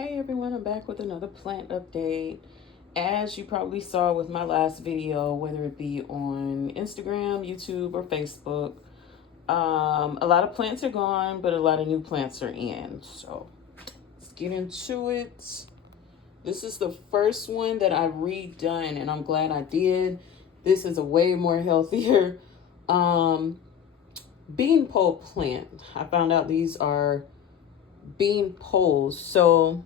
Hey everyone, I'm back with another plant update. As you probably saw with my last video, whether it be on Instagram, YouTube, or Facebook, a lot of plants are gone, but a lot of new plants are in. So let's get into it. This is the first one that I redone, and I'm glad I did. This is a way more healthier bean pole plant. I found out these are bean poles. So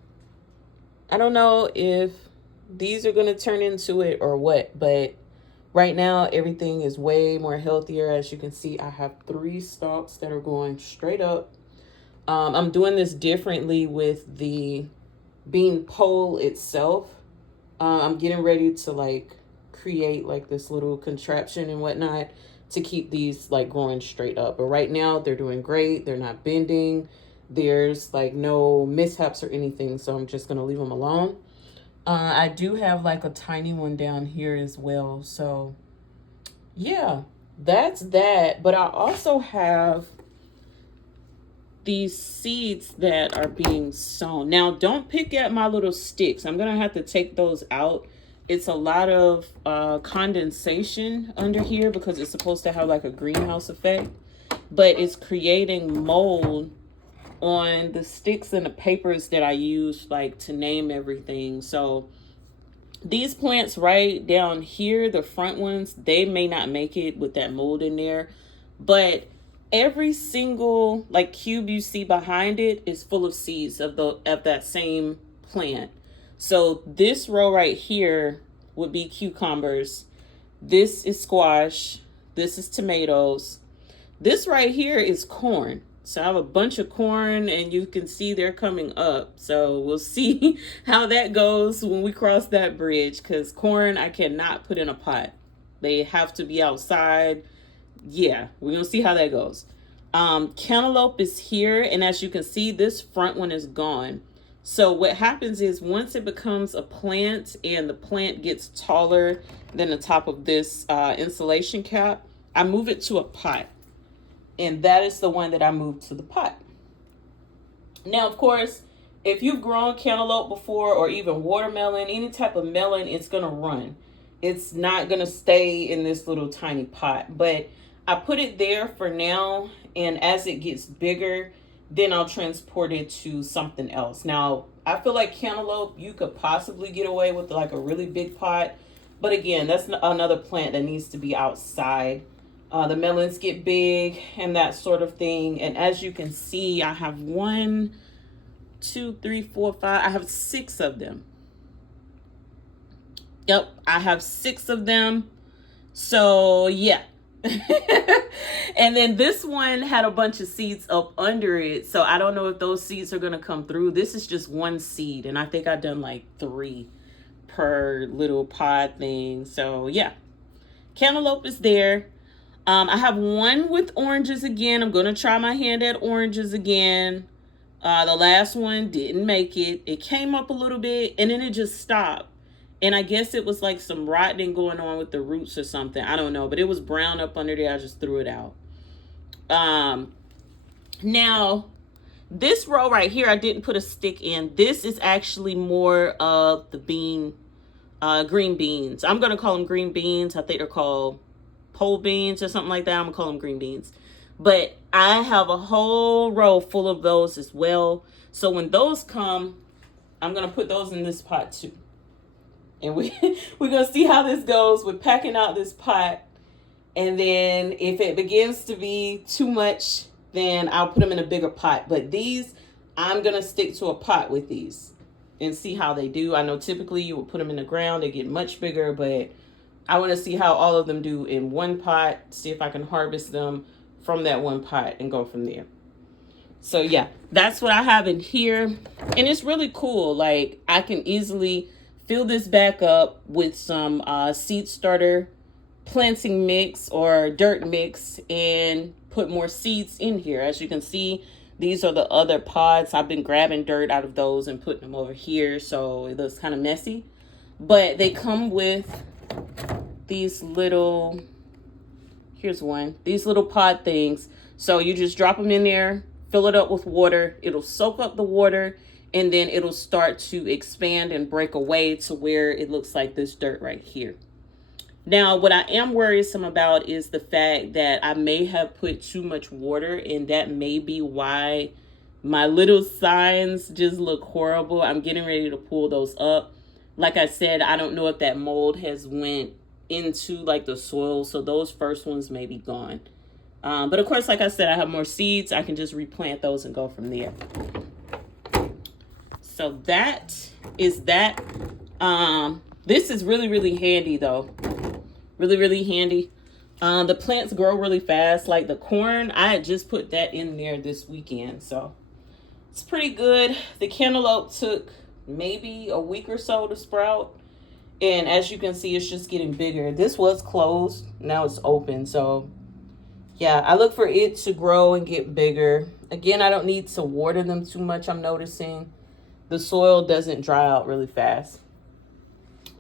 I don't know if these are going to turn into it or what, but right now everything is way more healthier. As you can see, I have 3 stalks that are going straight up. I'm doing this differently with the bean pole itself. I'm getting ready to like create like this little contraption and whatnot to keep these like growing straight up. But right now they're doing great. They're not bending. There's like no mishaps or anything. So I'm just going to leave them alone. I do have like a tiny one down here as well. So yeah, that's that. But I also have these seeds that are being sown. Now, don't pick at my little sticks. I'm going to have to take those out. It's a lot of condensation under here because it's supposed to have like a greenhouse effect. But it's creating mold on the sticks and the papers that I use like to name everything. So these plants right down here, the front ones, they may not make it with that mold in there. But every single like cube you see behind it is full of seeds of that same plant. So this row right here would be cucumbers. This is squash. This is tomatoes. This right here is corn. So I have a bunch of corn and you can see they're coming up. So we'll see how that goes when we cross that bridge, because corn I cannot put in a pot. They have to be outside. Yeah, we're gonna see how that goes. Cantaloupe is here, and as you can see, this front one is gone. So what happens is once it becomes a plant and the plant gets taller than the top of this insulation cap, I move it to a pot. And that is the one that I moved to the pot. Now, of course, if you've grown cantaloupe before or even watermelon, any type of melon, it's gonna run. It's not gonna stay in this little tiny pot. But I put it there for now, and as it gets bigger, then I'll transport it to something else. Now, I feel like cantaloupe, you could possibly get away with like a really big pot. But again, that's another plant that needs to be outside. The melons get big and that sort of thing. And as you can see, I have 1, 2, 3, 4, 5. I have 6 of them. Yep, I have 6 of them. So yeah. And then this one had a bunch of seeds up under it. So I don't know if those seeds are going to come through. This is just 1 seed. And I think I've done like 3 per little pod thing. So yeah, cantaloupe is there. I have 1 with oranges again. I'm going to try my hand at oranges again. The last one didn't make it. It came up a little bit and then it just stopped. And I guess it was like some rotting going on with the roots or something. I don't know, but it was brown up under there. I just threw it out. Now, this row right here, I didn't put a stick in. This is actually more of the green beans. I'm going to call them green beans. I think they're called pole beans or something like that. I'm gonna call them green beans. But I have a whole row full of those as well. So when those come, I'm gonna put those in this pot too. And we're gonna see how this goes with packing out this pot. And then if it begins to be too much, then I'll put them in a bigger pot. But these, I'm gonna stick to a pot with these and see how they do. I know typically you would put them in the ground, they get much bigger, but I want to see how all of them do in one pot, see if I can harvest them from that one pot and go from there. So yeah, that's what I have in here. And it's really cool. Like I can easily fill this back up with some seed starter planting mix or dirt mix and put more seeds in here. As you can see, these are the other pods. I've been grabbing dirt out of those and putting them over here. So it looks kind of messy, but they come with these little, here's one, these little pod things. So you just drop them in there, fill it up with water. It'll soak up the water and then it'll start to expand and break away to where it looks like this dirt right here. Now, what I am worrisome about is the fact that I may have put too much water, and that may be why my little signs just look horrible. I'm getting ready to pull those up. Like I said, I don't know if that mold has went into like the soil, so those first ones may be gone. But of course, like I said, I have more seeds. I can just replant those and go from there. So that is that. This is really, really handy though. Really, really handy. The plants grow really fast. Like the corn, I had just put that in there this weekend. So it's pretty good. The cantaloupe took maybe a week or so to sprout. And as you can see, it's just getting bigger. This was closed. Now it's open. So yeah, I look for it to grow and get bigger. Again, I don't need to water them too much. I'm noticing the soil doesn't dry out really fast.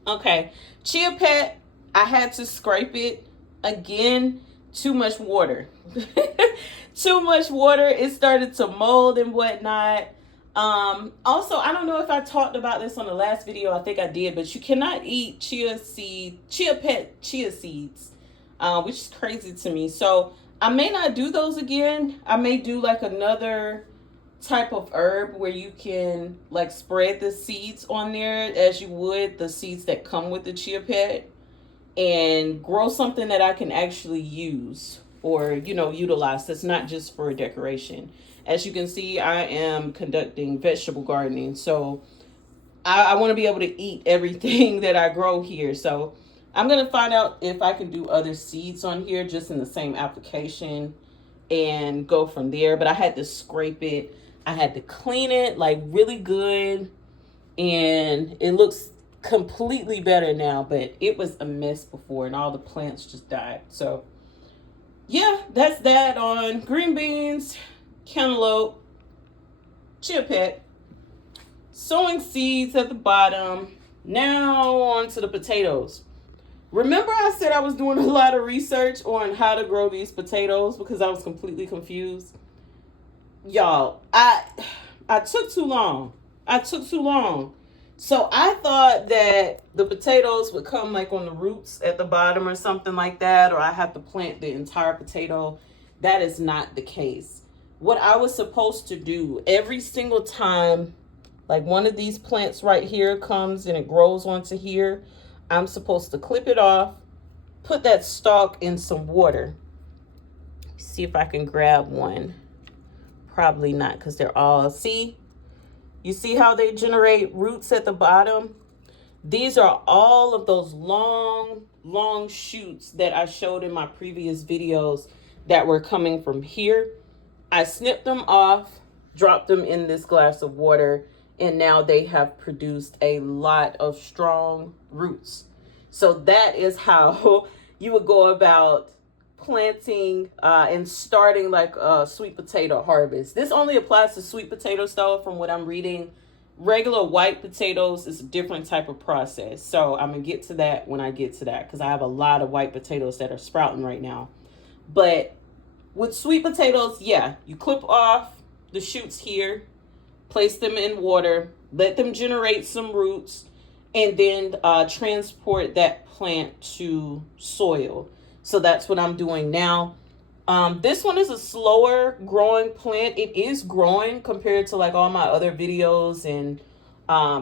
Okay, chia pet, I had to scrape it. Again, too much water. Too much water. It started to mold and whatnot. Also, I don't know if I talked about this on the last video. I think I did, but you cannot eat chia pet chia seeds, which is crazy to me. So I may not do those again. I may do like another type of herb where you can like spread the seeds on there as you would the seeds that come with the chia pet, and grow something that I can actually use or, you know, utilize. That's not just for decoration. As you can see, I am conducting vegetable gardening. So I want to be able to eat everything that I grow here. So I'm going to find out if I can do other seeds on here just in the same application and go from there. But I had to scrape it. I had to clean it like really good. And it looks completely better now, but it was a mess before and all the plants just died. So yeah, that's that on green beans, cantaloupe, chia pet, sowing seeds at the bottom. Now on to the potatoes. Remember I said I was doing a lot of research on how to grow these potatoes because I was completely confused. Y'all, I took too long. So I thought that the potatoes would come like on the roots at the bottom or something like that, or I have to plant the entire potato. That is not the case. What I was supposed to do every single time, like one of these plants right here comes and it grows onto here, I'm supposed to clip it off, put that stalk in some water. See if I can grab one. Probably not because they're all, see? You see how they generate roots at the bottom? These are all of those long shoots that I showed in my previous videos that were coming from here. I snipped them off, dropped them in this glass of water, and now they have produced a lot of strong roots. So that is how you would go about planting and starting like a sweet potato harvest. This only applies to sweet potatoes though, from what I'm reading. Regular white potatoes is a different type of process. So I'm gonna get to that when I get to that, because I have a lot of white potatoes that are sprouting right now. But with sweet potatoes, yeah, you clip off the shoots here, place them in water, let them generate some roots, and then transport that plant to soil. So that's what I'm doing now. This one is a slower growing plant. It is growing compared to like all my other videos and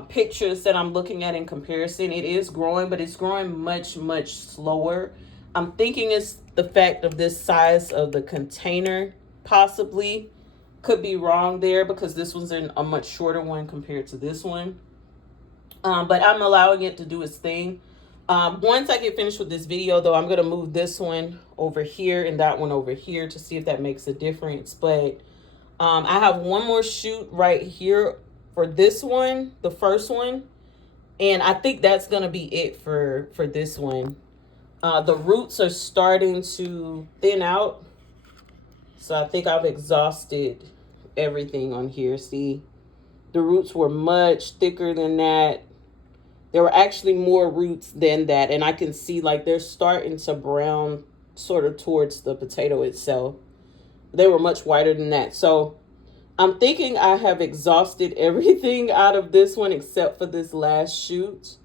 pictures that I'm looking at in comparison. It is growing, but it's growing much slower. I'm thinking it's the fact of this size of the container, possibly. Could be wrong there because this one's in a much shorter one compared to this one. But I'm allowing it to do its thing. Once I get finished with this video though, I'm going to move this one over here and that one over here to see if that makes a difference. But I have one more shoot right here for this one, the first one. And I think that's going to be it for this one. The roots are starting to thin out. So I think I've exhausted everything on here. See, the roots were much thicker than that. There were actually more roots than that. And I can see like they're starting to brown sort of towards the potato itself. They were much whiter than that. So I'm thinking I have exhausted everything out of this one except for this last shoot.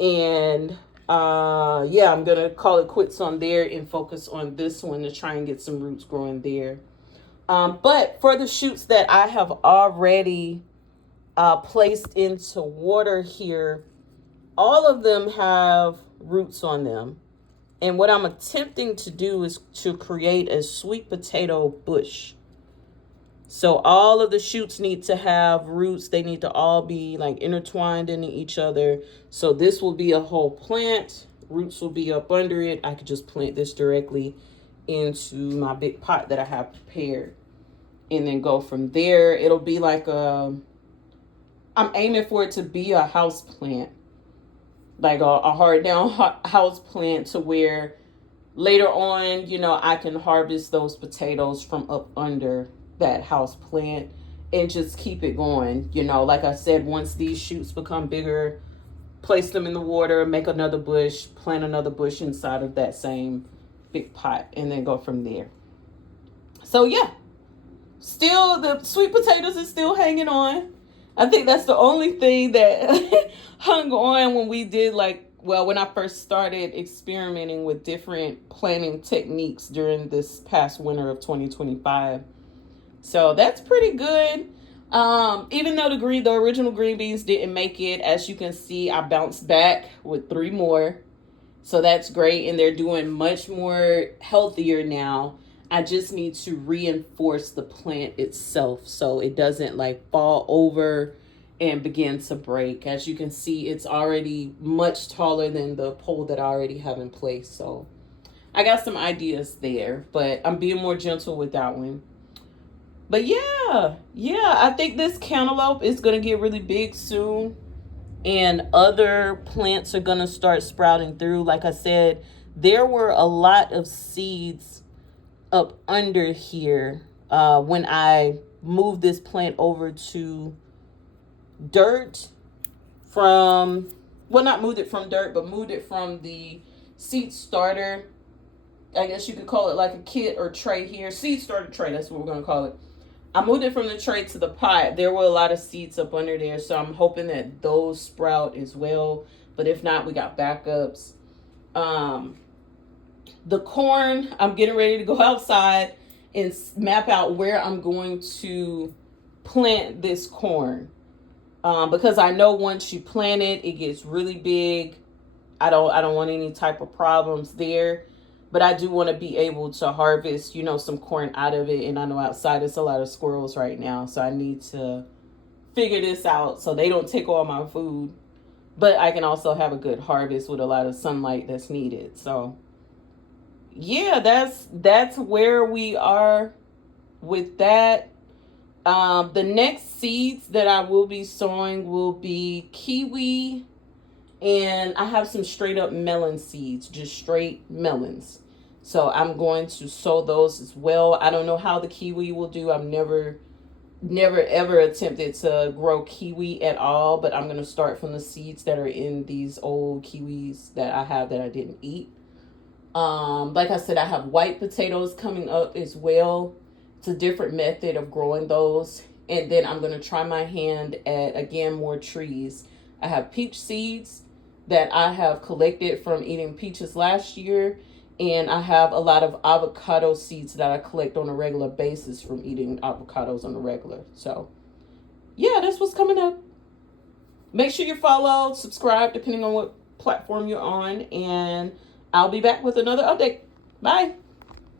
And yeah, I'm gonna call it quits on there and focus on this one to try and get some roots growing there. But for the shoots that I have already placed into water here, all of them have roots on them. And what I'm attempting to do is to create a sweet potato bush. So all of the shoots need to have roots. They need to all be like intertwined into each other. So this will be a whole plant. Roots will be up under it. I could just plant this directly into my big pot that I have prepared. And then go from there. It'll be like I'm aiming for it to be a house plant. Like a hard down house plant to where later on, you know, I can harvest those potatoes from up under that house plant and just keep it going. You know, like I said, once these shoots become bigger, place them in the water, make another bush, plant another bush inside of that same big pot, and then go from there. So yeah, still the sweet potatoes is still hanging on. I think that's the only thing that hung on when we did when I first started experimenting with different planting techniques during this past winter of 2025. So that's pretty good. Even though the original green beans didn't make it, as you can see, I bounced back with 3 more. So that's great. And they're doing much more healthier now. I just need to reinforce the plant itself so it doesn't like fall over and begin to break. As you can see, it's already much taller than the pole that I already have in place. So I got some ideas there, but I'm being more gentle with that one. But yeah, I think this cantaloupe is going to get really big soon. And other plants are going to start sprouting through. Like I said, there were a lot of seeds up under here when I moved this plant over to dirt from, well, not moved it from dirt, but moved it from the seed starter. I guess you could call it like a kit or tray here. Seed starter tray, that's what we're going to call it. I moved it from the tray to the pot. There were a lot of seeds up under there, so I'm hoping that those sprout as well. But if not, we got backups. The corn, I'm getting ready to go outside and map out where I'm going to plant this corn. Because I know once you plant it, it gets really big. I don't want any type of problems there. But I do want to be able to harvest, you know, some corn out of it. And I know outside it's a lot of squirrels right now. So I need to figure this out so they don't take all my food. But I can also have a good harvest with a lot of sunlight that's needed. So yeah, that's where we are with that. The next seeds that I will be sowing will be kiwi. And I have some straight up melon seeds, just straight melons. So I'm going to sow those as well. I don't know how the kiwi will do. I've never ever attempted to grow kiwi at all, but I'm going to start from the seeds that are in these old kiwis that I have that I didn't eat. Like I said, I have white potatoes coming up as well. It's a different method of growing those. And then I'm going to try my hand at, again, more trees. I have peach seeds that I have collected from eating peaches last year. And I have a lot of avocado seeds that I collect on a regular basis from eating avocados on the regular. So, yeah, that's what's coming up. Make sure you follow, subscribe, depending on what platform you're on. And I'll be back with another update. Bye.